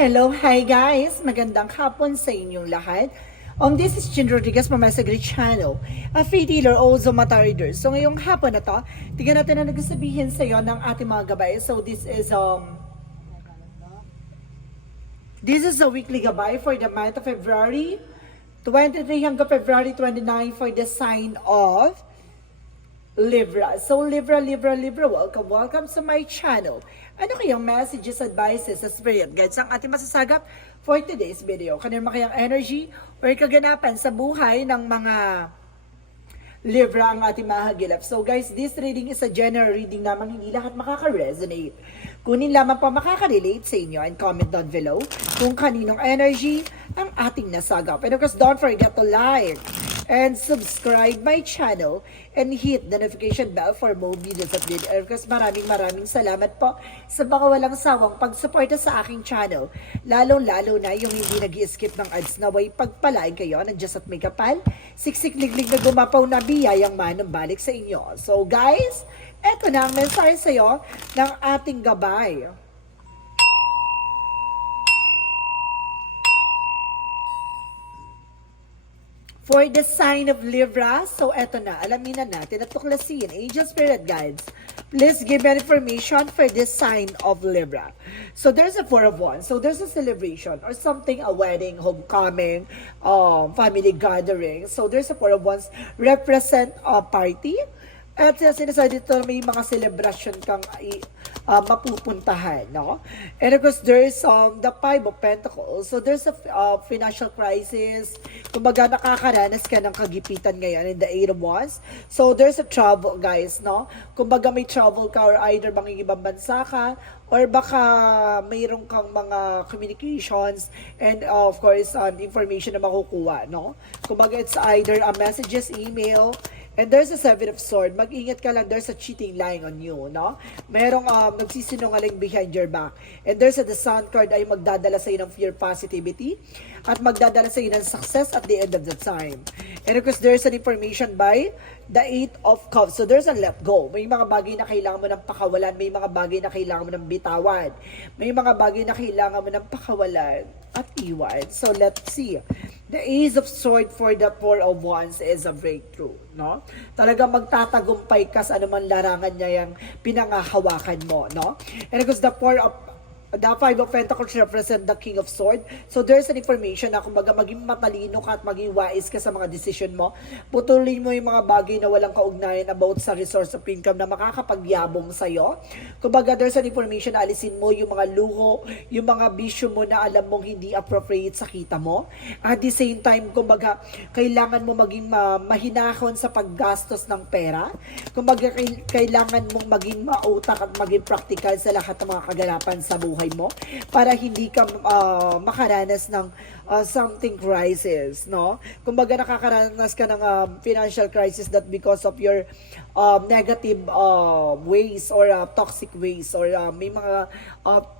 Hello, hi guys! Magandang hapon sa inyong lahat. This is Chin Rodriguez from Masagri Channel, a free dealer, also mata reader. So ngayong hapon na to, tignan natin na nagsasabihin sa iyo ng ating mga gabay. So this is a weekly gabay for the month of February 23 hanggang February 29 for the sign of Libra. So Libra, welcome sa my channel. Ano kayang messages, advices, spirit guides ang ating masasagap for today's video? Kanina kayang energy or kaganapan sa buhay ng mga Libra ang ating mahagilap. So guys, this reading is a general reading naman, hindi lahat makaka-resonate. Kunin lamang pa makaka-relate sa inyo and comment down below kung kaninong energy ang ating nasagap. And of course, don't forget to like and subscribe my channel and hit the notification bell for more videos updated. And of course, maraming salamat po sa mga walang sawang pagsuporta sa aking channel. Lalo na yung hindi nag-skip ng ads, naway pagpalain kayo ng Diyos at may kapal, siksik-liglig na gumapaw na biyayang manong balik sa inyo. So guys, eto na ang mensahe sa iyo ng ating gabay. For the sign of Libra, so eto na, alamin na natin at tuklasin, angel spirit guides, please give me information for this sign of Libra. So there's a Four of Wands, so there's a celebration or something, a wedding, homecoming, family gathering. So there's a Four of Wands, represent a party. At sinasabi dito may mga celebration kang mapupuntahan, no? And of course, there's the Five of Pentacles. So there's a financial crisis. Kumbaga nakakaranas ka ng kagipitan ngayon in the Eight of Wands. So there's a trouble, guys, no? Kumbaga may trouble ka or either mangingibang bansa ka or baka mayroon kang mga communications and of course information na makukuha, no? Kumbaga it's either a messages, email. And there's a Seven of Swords. Mag-ingat ka lang, there's a cheating lying on you, no? Merong nagsisinungaling behind your back. And there's a The Sun card ay magdadala sa iyo ng fear positivity at magdadala sa iyo ng success at the end of the time. And of course, there's an information by the Eight of Cups. So there's a let go. May mga bagay na kailangan mo ng pakawalan. May mga bagay na kailangan mo ng bitawan. May mga bagay na kailangan mo ng pakawalan at iwan. So let's see. The Ace of Swords for the Four of Wands is a breakthrough, no? Talagang magtatagumpay ka sa anuman larangan niya yung pinangahawakan mo, no? And of course, the Five of Pentacles represent the King of Swords. So there's an information na kumbaga maging matalino ka at maging wise ka sa mga decision mo. Putulin mo yung mga bagay na walang kaugnayan about sa resource of income na makakapagyabong sa'yo. Kumbaga there's an information na alisin mo yung mga luho, yung mga bisyo mo na alam mong hindi appropriate sa kita mo. At the same time, kumbaga kailangan mo maging mahinahon sa paggastos ng pera. Kumbaga kailangan mong maging mautak at maging practical sa lahat ng mga kaganapan sa buhay mo para hindi ka makaranas ng something crisis, no? Kumbaga nakakaranas ka ng financial crisis that because of your negative ways or toxic ways or may mga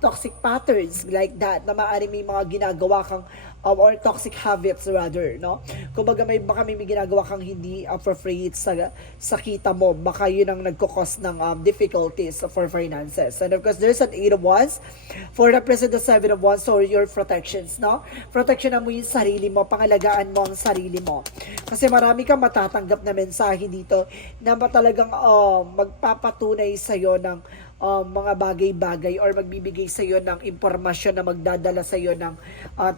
toxic patterns like that na maaari may mga ginagawa kang or toxic habits rather, no? Kumbaga baka may ginagawa kang hindi appropriate sa kita mo, baka yun ang nagkukos ng difficulties for finances. And of course, there's an Eight of Wands for represent the Seven of Wands or your protections, no? Protection mo yung sarili mo, pangalagaan mo ang sarili mo. Kasi marami kang matatanggap na mensahe dito na talagang magpapatunay sa'yo ng mga bagay-bagay or magbibigay sa iyo ng impormasyon na magdadala sa iyo ng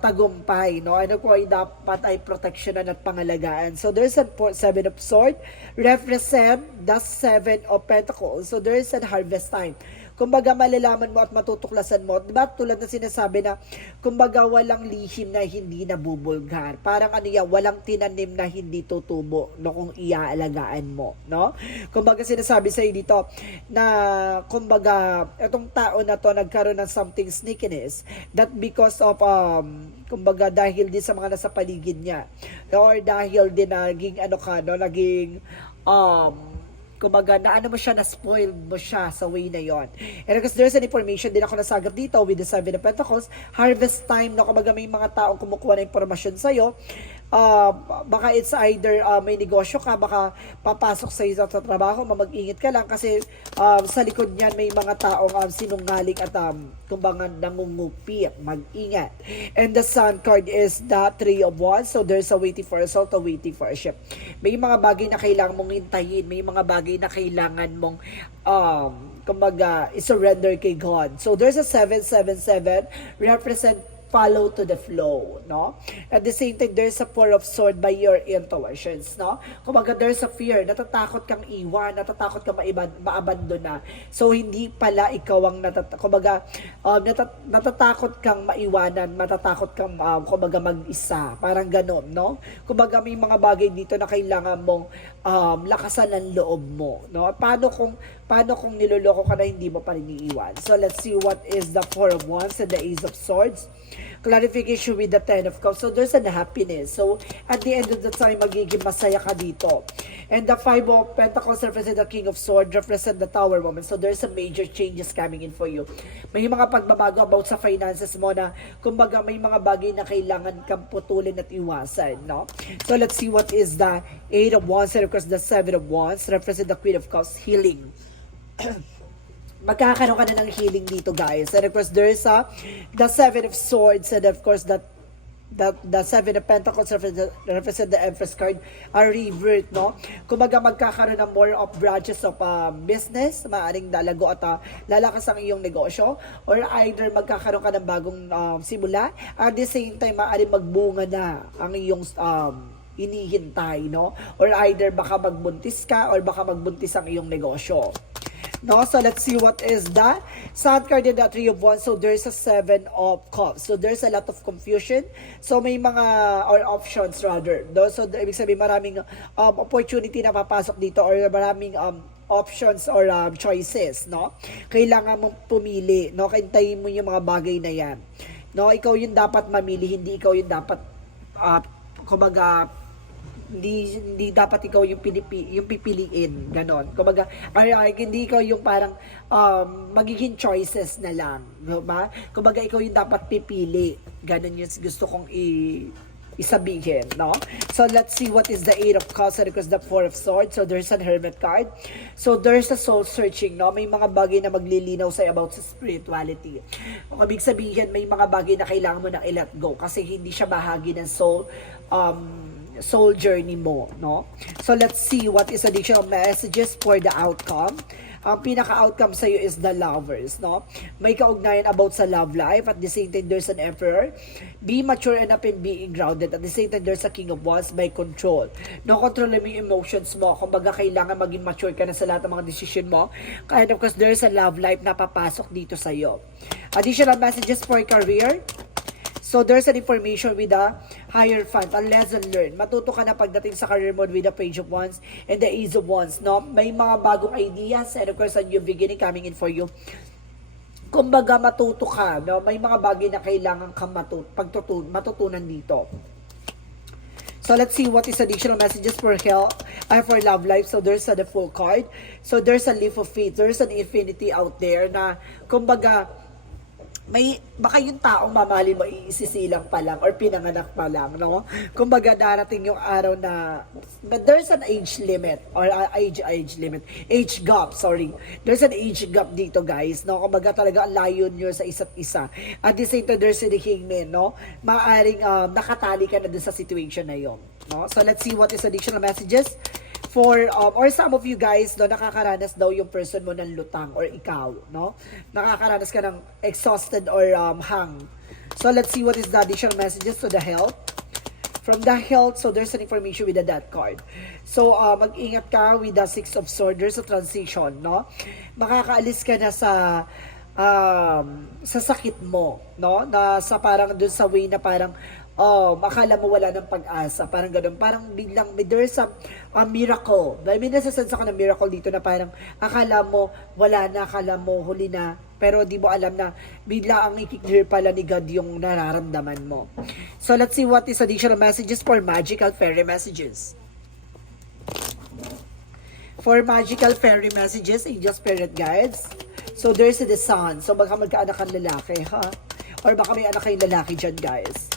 tagumpay, no? Ano ko ay dapat ay proteksyonan at pangalagaan. So there's a Seven of Swords represent the Seven of Pentacles. So there's a harvest time. Kumbaga malalaman mo at matutuklasan mo, diba? Tulad na sinasabi na kumbaga walang lihim na hindi nabubulgar. Parang ano yan, walang tinanim na hindi tutubo, no, kung iaalagaan mo, no? Kumbaga sinasabi sa iyo dito na kumbaga itong tao na to nagkaroon ng something sneakiness that because of kumbaga dahil din sa mga nasa paligid niya or dahil din naging naging kumbaga, na ano mo siya, na-spoil mo siya sa way na yon. And because there's an information din ako nasagap dito with the Seven of Pentacles, harvest time, no, kumbaga may mga taong kumukuha na impormasyon sa'yo, baka it's either may negosyo ka, baka papasok sa iyo sa trabaho, mag-ingat ka lang kasi sa likod niyan may mga taong sinungaling at kumbaga nangungupi. Mag-ingat. And the Sun card is the Three of Wands. So there's a waiting for a result, a waiting for a ship. May mga bagay na kailangan mong hintayin, may mga bagay na kailangan mong kumbaga i-surrender kay God. So there's a 777 represent follow to the flow, no? At the same time, there's a Four of Swords by your intuitions, no? Kumbaga, there's a fear, natatakot kang iwan, natatakot kang maabandona. So, hindi pala ikaw ang natatakot kang maiwanan, matatakot kang, kumbaga, mag-isa. Parang ganon, no? Kumbaga, may mga bagay dito na kailangan mong lakasan ng loob mo, no? Paano kung niloloko ka na hindi mo pa rin iiwan? So, let's see what is the Four of Wands and the Ace of Swords. Clarification with the Ten of Cups. So, there's an happiness. So, at the end of the time, magiging masaya ka dito. And the Five of Pentacles represent the King of Swords, represent the Tower Woman. So, there's a major changes coming in for you. May mga pagbabago about sa finances mo na, kumbaga, may mga bagay na kailangan kang putulin at iwasan, no? So, let's see what is the Eight of Wands and of course the Seven of Wands, represent the Queen of Cups, healing. Magkakaroon ka na ng healing dito, guys. And of course, there is the Seven of Swords and of course the Seven of Pentacles represent the Empress card, a rebirth, no? Kumbaga magkakaroon ng more of branches of business, maaaring lalago at lalakas ang iyong negosyo, or either magkakaroon ka ng bagong simula, at the same time maaaring magbunga na ang iyong inihintay, no? Or either baka magbuntis ka or baka magbuntis ang iyong negosyo. No, so let's see what is the Sun card in the Three of Wands. So there's a Seven of Cups. So there's a lot of confusion. So may mga or options rather. No? So ibig sabihin maraming opportunity na papasok dito or maraming options or choices, no? Kailangan mong pumili, no? Kaintayin mo yung mga bagay na yan. No, ikaw yung dapat mamili, hindi ikaw yung dapat kumbaga hindi dapat ikaw yung pipiliin, ganon. Kumbaga, hindi ikaw yung parang magiging choices na lang, diba? Kumbaga, ikaw yung dapat pipili. Ganon yung gusto kong isabihin, no? So, let's see what is the Eight of Cups and because the Four of Swords. So, there's a Hermit card. So, there's a soul searching, no? May mga bagay na maglilinaw sa'yo about sa spirituality. Kung ibig sabihin, may mga bagay na kailangan mo nang i-let go kasi hindi siya bahagi ng soul journey mo, no? So, let's see what is additional messages for the outcome. Ang pinaka-outcome sa'yo is the Lovers, no? May kaugnayan about sa love life. At the same time, there's an Emperor. Be mature enough in being grounded. At the same time, there's a King of Wands by control. No, control mo yung emotions mo. Kumbaga, kailangan maging mature ka na sa lahat ng mga decision mo. And of course, there's a love life na papasok dito sa'yo. Additional messages for career. So, there's an information with the higher fund, a lesson learned. Matuto ka na pagdating sa career mode with the Page of Wands and the Ace of Wands, no? May mga bagong ideas and of course, a new beginning coming in for you. Kumbaga, matuto ka, no? May mga bagay na kailangan kang matutunan dito. So, let's see what is additional messages for health, for love life. So, there's the Full card. So, there's a leap of faith. There's an infinity out there na, kumbaga, baka yung taong mamali mo isisilang pa lang or pinanganak pa lang, no? Kumbaga darating yung araw na but there's an age limit or age gap, sorry. There's an age gap dito, guys, no? Kumbaga talaga ang layo nyo sa isa't isa. At the same time, there's the hangman, no? Maaring nakatali ka na dun sa situation na yon, no? So let's see what is additional messages for or some of you guys, no, nakakaranas daw yung person mo ng lutang or ikaw, no? Nakakaranas ka ng exhausted or hang. So let's see what is the additional messages to the health. From the health, so there's an information with the Death card. So mag-ingat ka with the Six of Swords. There's a transition, no? Makakaalis ka na sa sakit mo, no? Na sa parang dun sa way na parang akala mo wala ng pag-asa, parang gano'n, parang biglang there's a miracle. I mean, nasasense ako ng miracle dito na parang akala mo wala na, akala mo huli na, pero di mo alam na bigla ang i-clear pala ni God yung nararamdaman mo. So, let's see what is additional messages for magical fairy messages. For magical fairy messages, angel spirit guides. So, there's the Sun. So, baka magkaanak ang lalaki, ha? Or baka may anak kayong lalaki dyan, guys.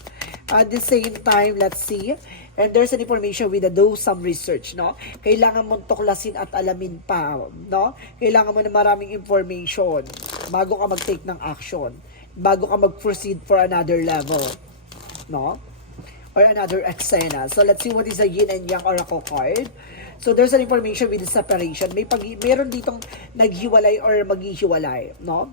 At the same time, let's see. And there's an information with do some research, no? Kailangan mong tuklasin at alamin pa, no? Kailangan mo na maraming information bago ka mag-take ng action, bago ka mag-proceed for another level, no? Or another eksena. So let's see what is the yin and yang oracle card. So there's an information with the separation. Meron ditong naghiwalay or maghihiwalay, no?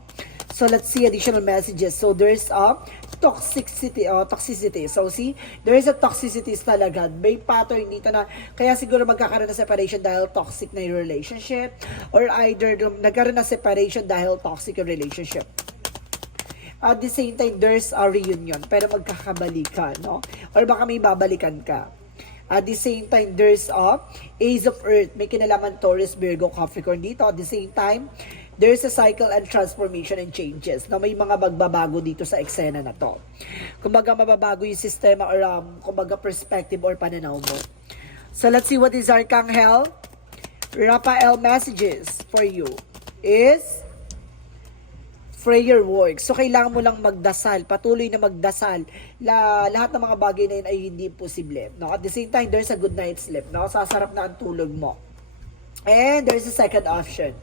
So let's see additional messages. So there's a toxicity. So see, there is a toxicity talaga. May pattern dito na kaya siguro magkakaroon ng separation dahil toxic na yung relationship, or either nagkaroon ng separation dahil toxic yung relationship. At the same time, there's a reunion, pero magkakabalikan, no? Or baka may babalikan ka. At the same time, there's a Ace of Earth. May kinalaman Taurus, Virgo, Capricorn dito. At the same time, there's a cycle and transformation and changes. Na may mga magbabago dito sa eksena na to. Kumbaga mababago yung sistema or kumbaga perspective or pananaw mo. So let's see what is Archangel Raphael messages for you is prayer work. So, kailangan mo lang magdasal. Patuloy na magdasal. Lahat ng mga bagay na yun ay hindi posible. No? At the same time, there's a good night's sleep. No? Sasarap na ang tulog mo. And there's a second option.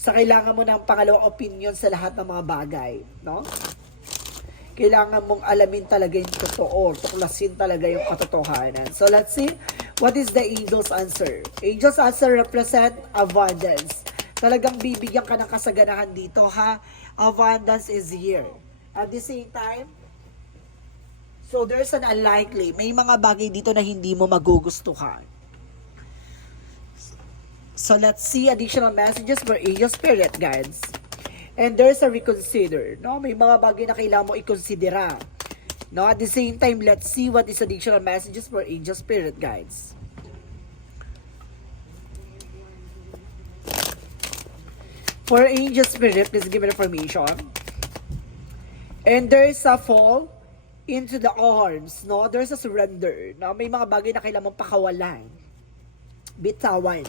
So, kailangan mo ng pangalawang opinion sa lahat ng mga bagay. No? Kailangan mong alamin talaga yung totoo. Tuklasin talaga yung katotohanan. So, let's see. What is the angel's answer? Angel's answer represent abundance. Talagang bibigyan ka ng kasaganahan dito, ha? Abundance is here. At the same time, so there's an unlikely. May mga bagay dito na hindi mo magugustuhan. So let's see additional messages for angel spirit guides. And there's a reconsider. No? May mga bagay na kailangan mo i-considera. No? At the same time, let's see what is additional messages for angel spirit guides. For angel spirit, please give me information. And there is a fall into the arms, no? There's a surrender, no? May mga bagay na kailangan mong pakawalan. Bitawan.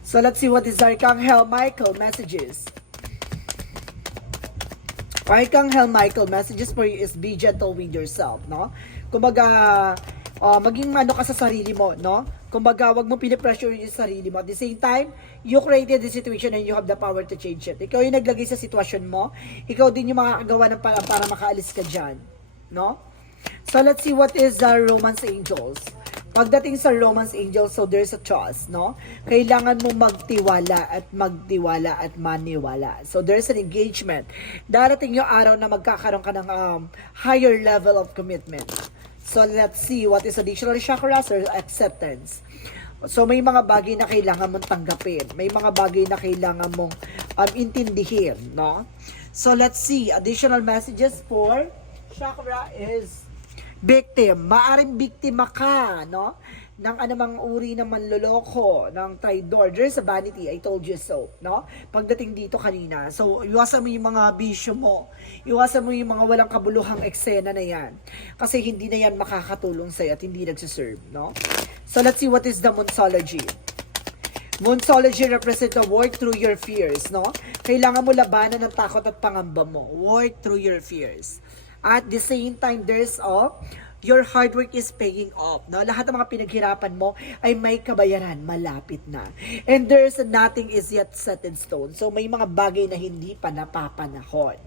So let's see what is Archangel Michael messages. Archangel Michael messages for you is be gentle with yourself, no? Kumbaga, maging ano ka sa sarili mo, no? Kumbaga, wag mo pinipressure yung sarili mo. At the same time, you created the situation and you have the power to change it. Ikaw yung naglagay sa sitwasyon mo. Ikaw din yung makakagawa ng para makaalis ka dyan. No? So, let's see what is Romance Angels. Pagdating sa Romance Angels, so there's a trust, no? Kailangan mo magtiwala at maniwala. So, there's an engagement. Darating yung araw na magkakaroon ka ng higher level of commitment. So, let's see what is additional chakras or acceptance. So, may mga bagay na kailangan mong tanggapin. May mga bagay na kailangan mong intindihin, no? So, let's see. Additional messages for chakra is victim. Maaring biktima ka, no? Ng anumang uri ng manloloko, ng traidor. There's a vanity, I told you so, no? Pagdating dito kanina. So, iwasan mo yung mga bisyo mo. Iwasan mo yung mga walang kabuluhang eksena na yan. Kasi hindi na yan makakatulong sa'yo at hindi nagsiserve, no? So, let's see what is the Moonsology. Moonsology represent the work through your fears, no? Kailangan mo labanan ng takot at pangamba mo. Work through your fears. At the same time, there's your hard work is paying off. No? Lahat ng mga pinaghirapan mo ay may kabayaran, malapit na. And there's nothing is yet set in stone. So may mga bagay na hindi pa napapanahon.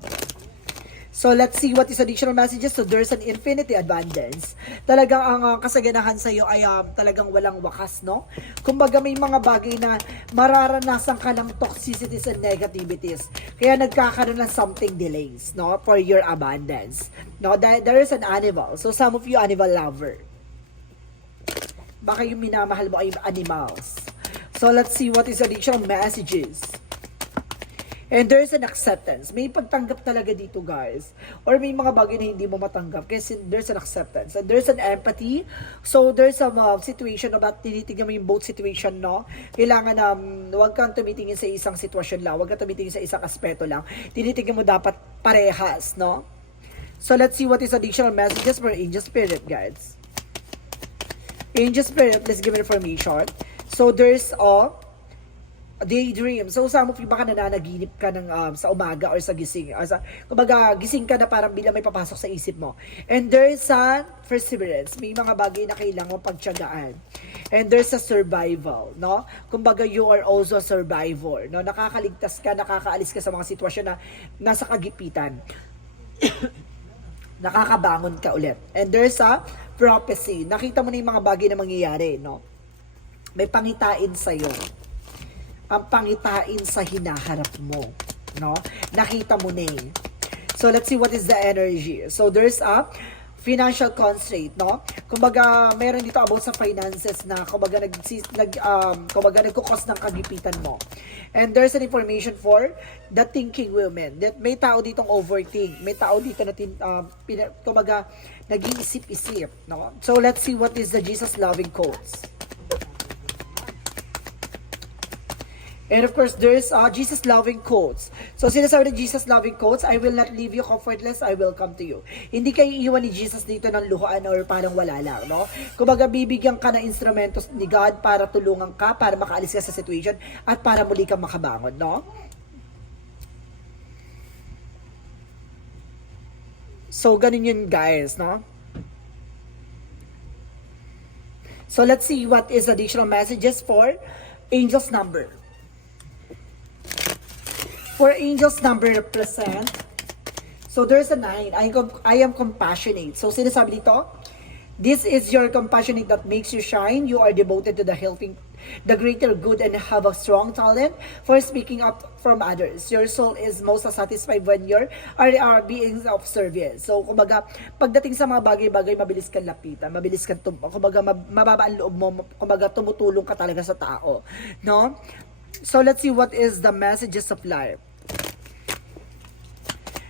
So let's see what is additional messages. So there's an infinity abundance. Talagang ang kasaganahan sa iyo ay talagang walang wakas, no? Kumbaga may mga bagay na mararanasan ka ng toxicities and negativities. Kaya nagkakaroon ng something delays, no? For your abundance. No, there is an animal. So some of you animal lover. Baka yung minamahal mo ay animals. So let's see what is additional messages. And there's an acceptance. May pagtanggap talaga dito, guys. Or may mga bagay na hindi mo matanggap. Kasi there's an acceptance. And there's an empathy. So, there's some situation about tinitignan mo yung both situation, no? Kailangan huwag kang tumitingin sa isang sitwasyon lang. Huwag kang tumitingin sa isang aspeto lang. Tinitignan mo dapat parehas, no? So, let's see what is additional messages for Angel Spirit, guys. Angel Spirit, let's give information. So, there's daydream. So some of you baka nananaginip ka ng sa umaga or sa gising. Or sa, kumbaga, gising ka na parang bilang may papasok sa isip mo. And there's a perseverance. May mga bagay na kailangan mo pagtiyagaan. And there's a survival, no? Kumbaga, you are also a survivor, no? Nakakaligtas ka, nakakaalis ka sa mga sitwasyon na nasa kagipitan. Nakakabangon ka ulit. And there's a prophecy. Nakita mo na yung mga bagay na mangyayari, no? May pangitain sa'yo. Ang pangitain sa hinaharap mo, no? Nakita mo na eh. So, let's see what is the energy. So, there's a financial constraint, no? Kumbaga, meron dito about sa finances na kumbaga nagkukos ng kagipitan mo. And there's an information for the thinking women. That may tao ditong overthink. May tao dito na kumbaga nag-iisip-isip, no? So, let's see what is the Jesus loving quotes. And of course, there's Jesus-loving quotes. So, sinasabi ng Jesus-loving quotes, I will not leave you comfortless, I will come to you. Hindi kayo iiwan ni Jesus dito ng luhaan or parang wala lang, no? Kumbaga, bibigyan ka ng instrumentos ni God para tulungan ka, para makaalis ka sa situation, at para muli kang makabangon, no? So, ganun yun, guys, no? So, let's see what is additional messages for Angel's number. For Angel's number represent, so there's a 9. I am compassionate. So sinasabi dito, this is your compassionate that makes you shine. You are devoted to the helping, the greater good, and have a strong talent for speaking up from others. Your soul is most satisfied when you are beings of service. So kumbaga, pagdating sa mga bagay-bagay, mabilis kang lapitan, mabilis kang kumbaga mababa ang loob mo, kumbaga tumutulong ka talaga sa tao, no? So let's see what is the messages of life.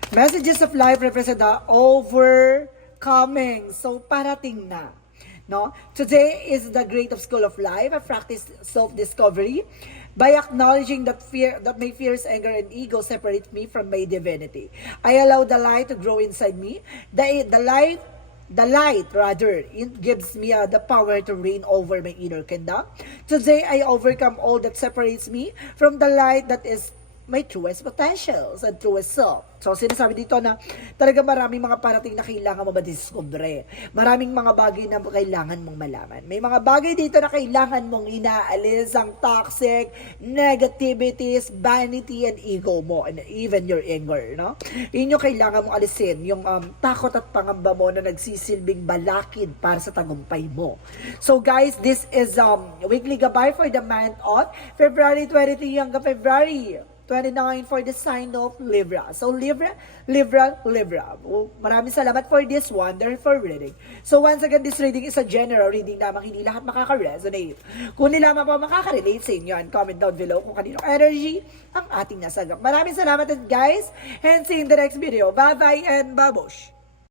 Messages of life represent the overcoming. So parating na, no? Today is the great of school of life. I practice self-discovery by acknowledging that my fears, anger, and ego separate me from my divinity. I allow the light to grow inside me. The light rather, it gives me the power to reign over my inner kingdom. Today, I overcome all that separates me from the light that is my truest potentials and truest self. So, sinasabi dito na talaga maraming mga parating na kailangan mo madiskubre. Maraming mga bagay na kailangan mong malaman. May mga bagay dito na kailangan mong inaalis ang toxic, negativities, vanity, and ego mo, and even your anger, no? Yun yung kailangan mong alisin, yung takot at pangamba mo na nagsisilbing balakid para sa tagumpay mo. So, guys, this is weekly gabay for the month of February 23 hanggang February 29 for the sign of Libra. So, Libra. Maraming salamat for this wonderful reading. So, once again, this reading is a general reading lamang. Hindi lahat makaka-resonate. Kung lamang po makaka-relate sa inyo, and comment down below kung kanino energy ang ating nasagap. Maraming salamat, guys, and see you in the next video. Bye-bye and babush!